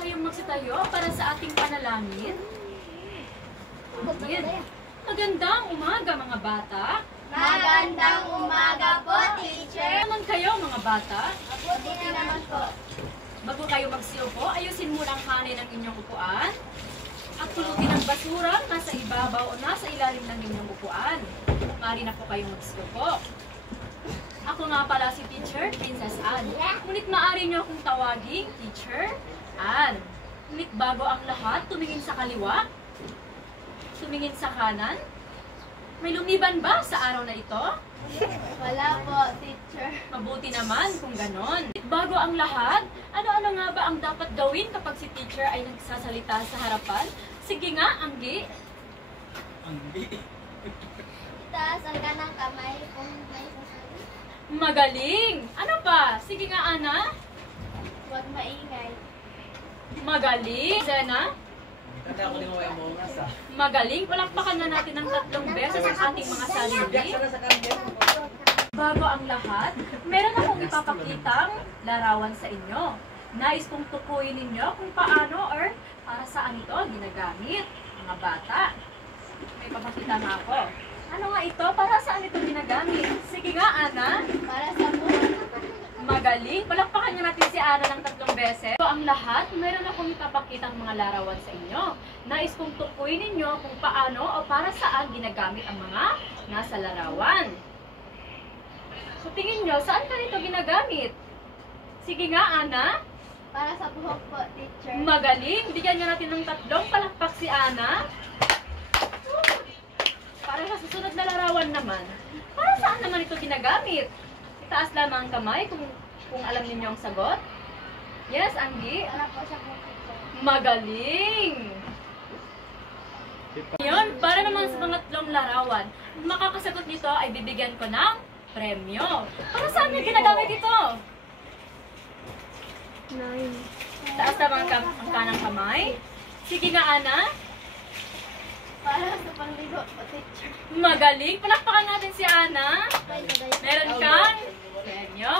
kayong magsitayo para sa ating panalangin? Amen. Magandang umaga mga bata. Magandang umaga po, teacher. Naman kayo mga bata. Mabuti naman po. Bago kayo magsiupo, ayusin muna ang kanin ng inyong upuan. At pulutin ang basura nasa ibabaw o nasa ilalim ng inyong upuan. Maaari na po kayong magsiupo. Ako nga pala si Teacher Princess Anne. Ngunit maaari niyo akong tawaging Teacher Anne. Ngunit bago ang lahat, tumingin sa kaliwa, tumingin sa kanan. May lumiban ba sa araw na ito? Wala po, teacher. Mabuti naman kung ganon. Bago ang lahat, ano-ano nga ba ang dapat gawin kapag si teacher ay nagsasalita sa harapan? Sige nga, Anggi. Anggi. Taasan ka ng kamay kung may sasabi. Magaling! Ano pa? Sige nga, Ana. Huwag maingay. Magaling! Zena? Tanda ko din mo yung mongas ah. Magaling! Palakpakan na natin ng 3 beses ang ating mga salili. Bago ang lahat, meron akong ipapakitang larawan sa inyo. Nais kong tukuyin ninyo kung paano or para saan ito ginagamit, mga bata. May papakita nga ako. Ano nga ito? Para saan ito ginagamit? Sige nga, Ana. Para sa buhay. Magaling. Palakpakan nyo natin si Ana ng 3 beses. So, ang lahat, meron akong ipapakitang mga larawan sa inyo. Nais kong tukuyin ninyo kung paano o para saan ginagamit ang mga nasa larawan. So, tingin nyo, saan ka nito ginagamit? Sige nga, Ana. Para sa buhok po, teacher. Magaling. Bigyan nyo natin ng 3 palakpak si Ana. Para sa susunod na larawan naman, para saan naman ito ginagamit? Itaas lamang ang kamay kung alam ninyo ang sagot. Yes, Anggi? Para po sa buhok, teacher. Magaling! Ngayon, para naman sa pangatlong larawan, ang makakasagot nito ay bibigyan ko ng premyo. Para saan niyo ginagamit ito? 9. Taas lamang ang kanang kamay. Sige nga, Ana. Para sa pangligo po, teacher. Magaling! Palakpakan natin si Ana. Meron kang premyo.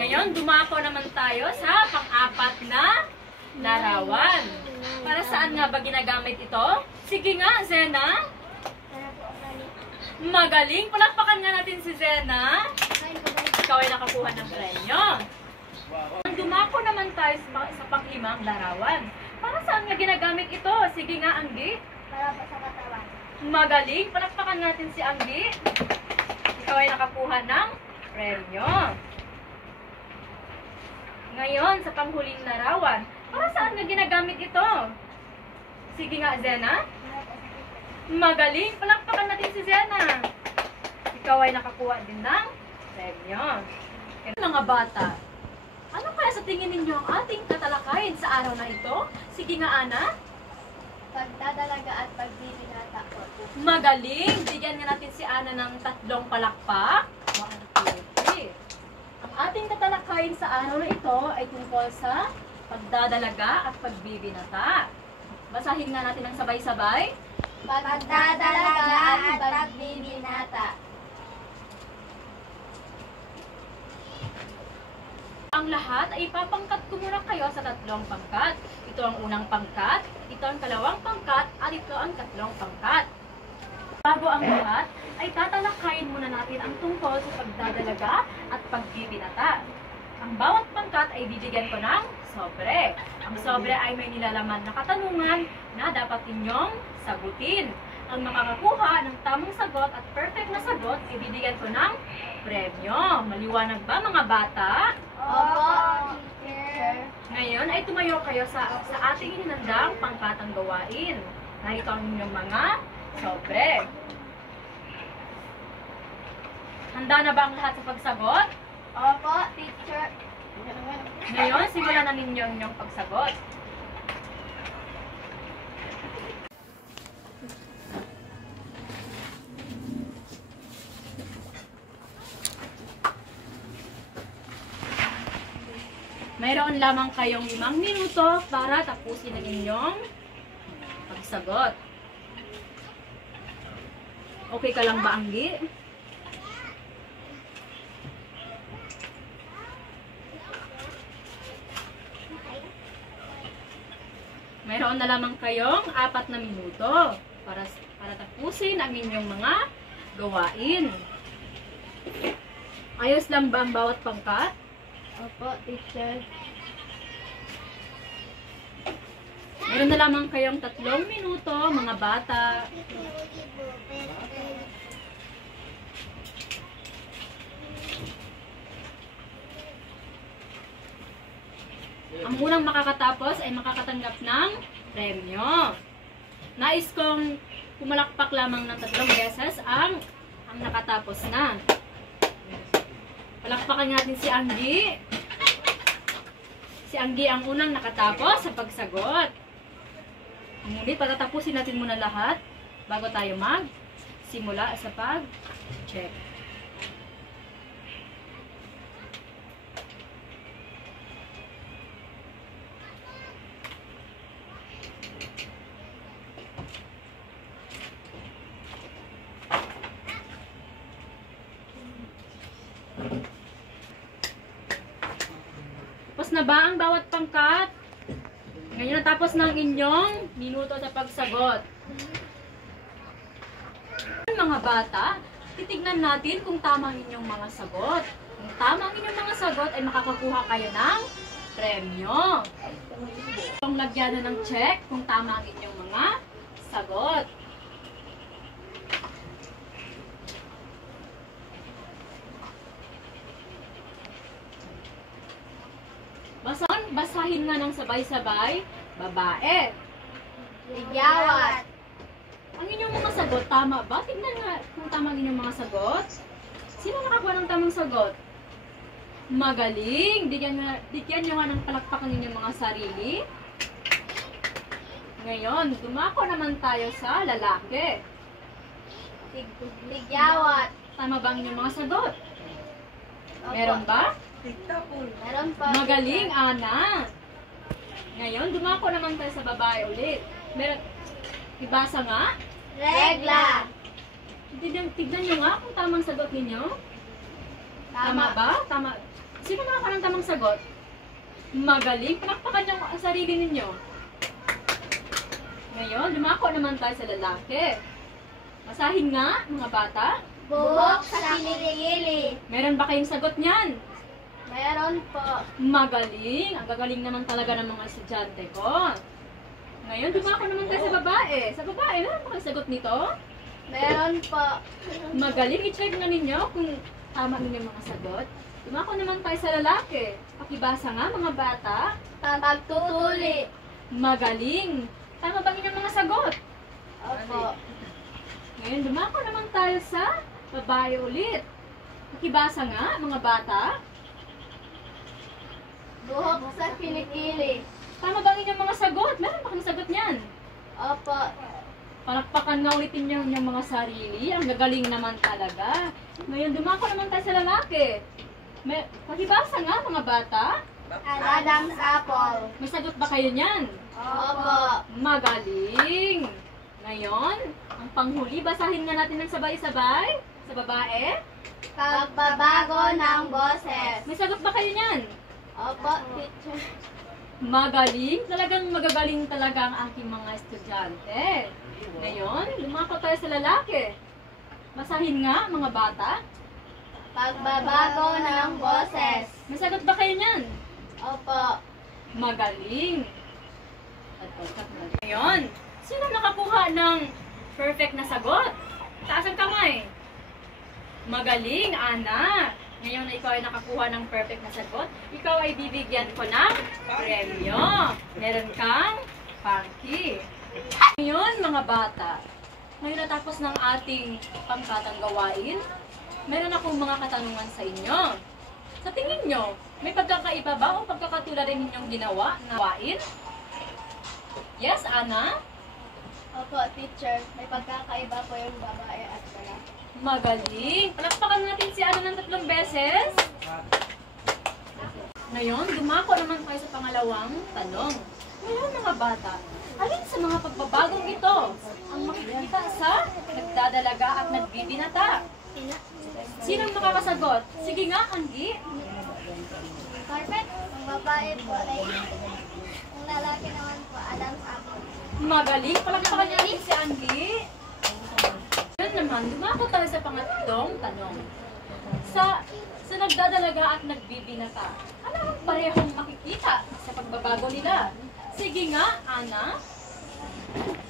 Ngayon, dumako naman tayo sa pang-4 na larawan. Para saan nga ba ginagamit ito? Sige nga, Zena. Para po ang Magaling! Palakpakan nga natin si Zena. Ikaw ay nakakuha ng premyo. Dumako naman tayo sa pang-5 larawan. Para saan nga ginagamit ito? Sige nga, Anggi. Para po sa katawan. Magaling! Palakpakan natin si Anggi. Ikaw ay nakakuha ng premyo. Ngayon, sa panghuling larawan, para saan nga ginagamit ito? Sige nga, Zena. Para po sa teacher. Magaling! Palakpakan natin si Zena. Ikaw ay nakakuha din ng premyo. Mga bata, ano kaya sa tingin ninyo ang ating tatalakayin sa araw na ito? Sige nga, Ana. Pagdadalaga at pagbibinata po, teacher. Magaling! Bigyan nga natin si Ana ng 3 palakpak. 1, 2, 3. Ang ating tatalakayin sa araw na ito ay tungkol sa pagdadalaga at pagbibinata. Basahin nga natin ng sabay-sabay. Pagdadalaga at pagbibinata. Ang lahat ay ipapangkat ko muna kayo sa 3 pangkat. Ito ang unang pangkat, ito ang 2 pangkat, at ito ang 3 pangkat. Bago ang lahat, ay tatalakayin muna natin ang tungkol sa pagdadalaga at pagbibinata. Ang bawat pangkat ay bibigyan ko ng sobre. Ang sobre ay may nilalaman na katanungan na dapat inyong sagutin. Ang makakakuha ng tamang sagot at perfect na sagot ay bibigyan ko ng premyo. Maliwanag ba mga bata? Opo, teacher. Ngayon ay tumayo kayo sa ating hinandang pangkatang gawain. Narito ang inyong mga sobre. Handa na ba ang lahat sa pagsagot? Opo, teacher. Ngayon, simulan na ninyo ang inyong pagsagot. Mayroon lamang kayong 5 minuto para tapusin ang inyong pagsagot. Okay ka lang ba, Anggi? Meron na lamang kayong 4 na minuto para tapusin ang inyong mga gawain. Ayos lang ba ang bawat pangkat? Opo, teacher. Meron na lamang kayong 3 minuto, mga bata. Ang unang makakatapos ay makakatanggap ng premyo. Nais kong pumalakpak lamang ng 3 beses ang nakatapos na. Palakpakan natin si Anggi. Si Anggi ang unang nakatapos sa pagsagot. Ngunit patatapusin natin muna lahat bago tayo mag-simula sa pag-check. Tapos na ba ang bawat pangkat? Ngayon natapos na ang inyong minuto sa pagsagot. Mga bata, titignan natin kung tama ang inyong mga sagot. Kung tama ang inyong mga sagot ay makakakuha kayo ng premyo. Kung lagyan na ng check kung tama ang inyong mga sagot. Basahin nga ng sabay-sabay, babae. Ligyawat. Ang inyong mga sagot, tama ba? Tingnan nga kung tama ang inyong mga sagot. Sino nakakuha ng tamang sagot? Magaling! Bigyan nyo nga ng palakpakan ninyong mga sarili. Ngayon, dumako naman tayo sa lalaki. Ligyawat. Tama ba ang inyong mga sagot? Meron ba? Meron po. Magaling, Ana! Ngayon, dumako naman tayo sa babae ulit. Meron, ibasa nga? Regla. Tignan nyo nga kung tamang sagot ninyo. Tama ba? Tama. Sino nakakuha ng tamang sagot? Magaling. Palakpakan nyo ang sarili ninyo. Ngayon, dumako naman tayo sa lalaki. Basahin nga, mga bata. Buhok sa kilikili. Meron ba kayong sagot niyan? Meron po. Magaling. Ang gagaling naman talaga ng mga estudyante ko. Ngayon, dumako naman tayo sa babae. Sa babae, meron ba kayong sagot nito? Meron po. Magaling. I-check na ninyo kung tama ninyo mga sagot. Dumako naman tayo sa lalaki. Pakibasa nga, mga bata. Pagtutuli. Magaling. Tama ba inyong mga sagot? Opo. Ngayon, dumako naman tayo sa babae ulit. Pakibasa nga, mga bata. Buhok sa kilikili. Tama ba ang inyong mga sagot? Meron ba kayong sagot niyan? Opo. Palakpakan nga ulit ninyo yung mga sarili. Ang gagaling naman talaga. Ngayon, dumako naman tayo sa lalaki. Pakibasa nga, mga bata. Adam's apple. May sagot ba kayo niyan? Opo. Magaling! Ngayon, ang panghuli, basahin nga natin ng sabay-sabay sa babae. Pagbabago ng boses. May sagot ba kayo niyan? Opo, teacher. Magaling! Talagang magagaling talaga ang aking mga estudyante. Ngayon, lumako tayo sa lalaki. Basahin nga, mga bata. Pagbabago ng boses. May sagot ba kayo niyan? Opo. Magaling! Ngayon, sino nakakuha ng perfect na sagot? Taas ang kamay. Magaling, Ana! Ngayon na ikaw ay nakakuha ng perfect na sagot, ikaw ay bibigyan ko ng premyo. Meron kang pangki. Ngayon, mga bata, ngayon natapos ng ating pangkatang gawain, meron akong mga katanungan sa inyo. Sa tingin nyo, may pagkakaiba ba o pagkakatulad rin ninyong ginawa na gawain? Yes, Ana? Opo, teacher. May pagkakaiba po yung babae at lalaki. Magaling! Palakpakan natin si Ana ng 3 beses. Ngayon, dumako naman tayo sa pangalawang tanong. Ngayon, mga bata, alin sa mga pagbabagong ito ang makikita sa nagdadalaga at nagbibinata? Sinong makakasagot? Sige nga, Anggi. Perfect. Ang babae po ay, ang lalaki naman po Adam's apple. Magaling. Palakpakan niya rin si Andy. Yun naman, dumako tayo sa pangatlong tanong. Sa nagdadalaga at nagbibinata, ano ang parehong makikita sa pagbabago nila? Sige nga, Ana.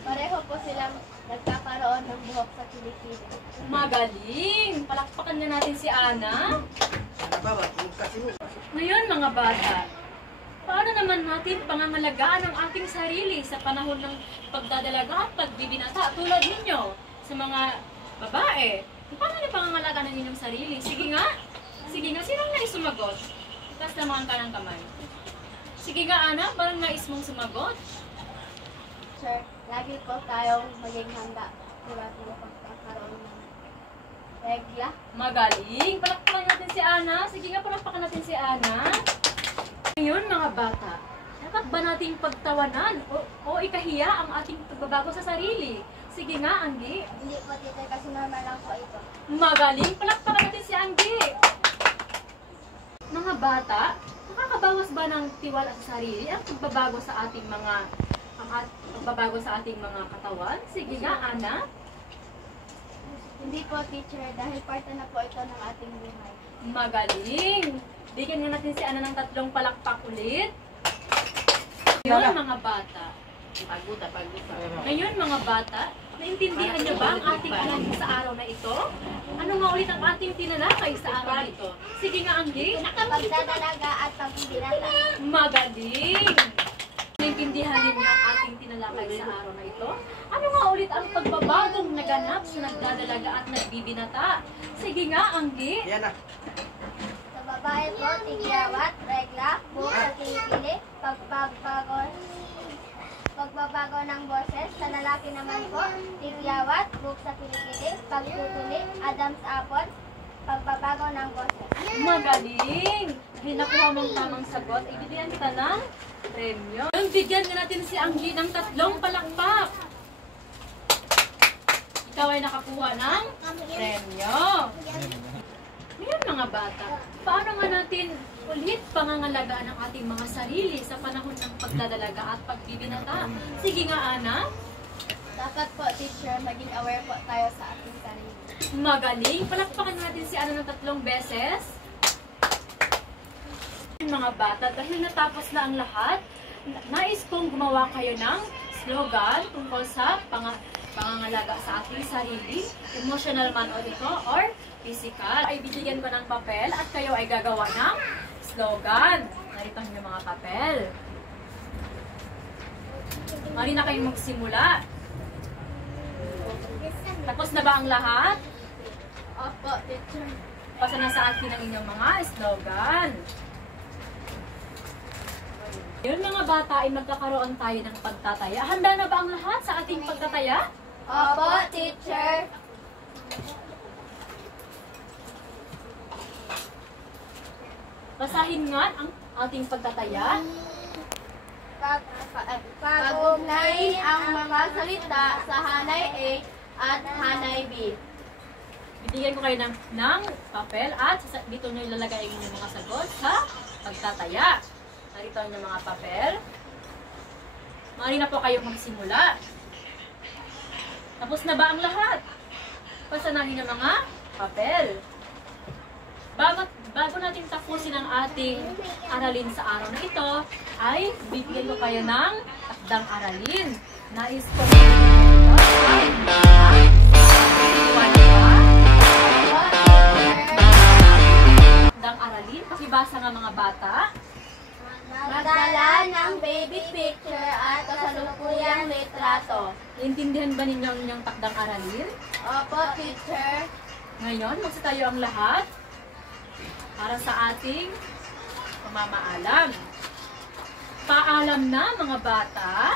Pareho po silang nagkakaroon ng buhok sa kilikili. Magaling. Palakpakan na natin si Ana. Ano ba ba? Kasi mo. Ngayon mga bata, paano naman natin pangangalagaan ang ating sarili sa panahon ng pagdadalaga at pagbibinata tulad ninyo sa mga babae? Paano niyo pangangalagaan ang inyong sarili? Sige nga, sinong nais sumagot? Taas naman ka ng kamay. Sige nga Ana, parang nais mong sumagot. Sir, lagi po tayong maging handa. Diba po pagkakaroon ng regla? Magaling. Palakpakan natin si Ana. Sige nga, palakpakan natin si Ana. Ngayon mga bata, dapat ba nating pagtawanan o ikahiya ang ating pagbabago sa sarili? Sige nga, Andy. Hindi po, teacher, kasi normal lang po ito. Magaling. Palakpakan natin si Andy. Mga bata, nakakabawas ba ng tiwala sa sarili ang pagbabago sa ating mga pagbabago sa ating mga katawan? Sige nga, Ana. Hindi po, teacher, dahil parte na po ito ng ating buhay. Magaling. Bigyan nga natin si Ana ng 3 palakpak ulit. Ngayon mga bata. Ngayon mga bata, naintindihan niyo ba ang ating aralin sa araw na ito? Ano nga ulit ang ating tinalakay sa araw na ito? Sige nga, Andy. Pagdadalaga at pagbibinata. Magaling. Naintindihan ninyo ang ating tinalakay sa araw na ito? Ano nga ulit ang pagbabagong naganap sa nagdadalaga at nagbibinata? Sige nga, Andy. Yan na. Sa babae po, tigyawat, regla, buhok sa kilikili, pagbabago ng boses. Sa lalaki naman po, tigyawat, buhok sa kilikili, pagtutuli, Adam's apple, pagbabago ng boses. Magaling. Dahil nakuha mong tamang sagot, ibigyan kita ng premyo. Bigyan na natin si Angie ng 3 palakpak. Ikaw ay nakakuha ng premyo. Ngayon mga bata, paano nga natin ulit pangangalagaan ang ating mga sarili sa panahon ng pagdadalaga at pagbibinata? Sige nga, Ana. Dapat po, teacher, maging aware po tayo sa ating sarili. Magaling. Palakpakan natin si Ana ng 3 beses. Mga bata, dahil natapos na ang lahat, nais kong gumawa kayo ng slogan tungkol sa pangangalaga sa ating sarili, emotional man o ito, or physical. Ay bibigyan ko ng papel at kayo ay gagawa ng slogan. Narito yung mga papel. Mari na kayong magsimula. Tapos na ba ang lahat? Opo, teacher. Pasa na sa akin ang inyong mga slogan. Yun mga bata ay magkakaroon tayo ng pagtataya. Handa na ba ang lahat sa ating pagtataya? Opo, teacher. Basahin nga ang ating pagtataya. Pag-ugnayin ang mga salita sa hanay A at hanay B. Bibigyan ko kayo ng papel at dito nyo ilalagay ang inyong mga sagot sa pagtataya. Narito ang inyong mga papel. Maaari na po kayong magsimula. Tapos na ba ang lahat? Pasanahin ang mga papel. Bago natin tapusin ang ating aralin sa araw na ito, ay bibigyan ko kayo ng takdang aralin. Nais ko takdang aralin. Pakibasa nga mga bata. Magdala ng baby picture at kasalukuyang litrato. Intindihan ba ninyo ang inyong takdang aralin? Opo, teacher. Ngayon, magsa tayo ang lahat para sa ating pamamaalam. Paalam na mga bata.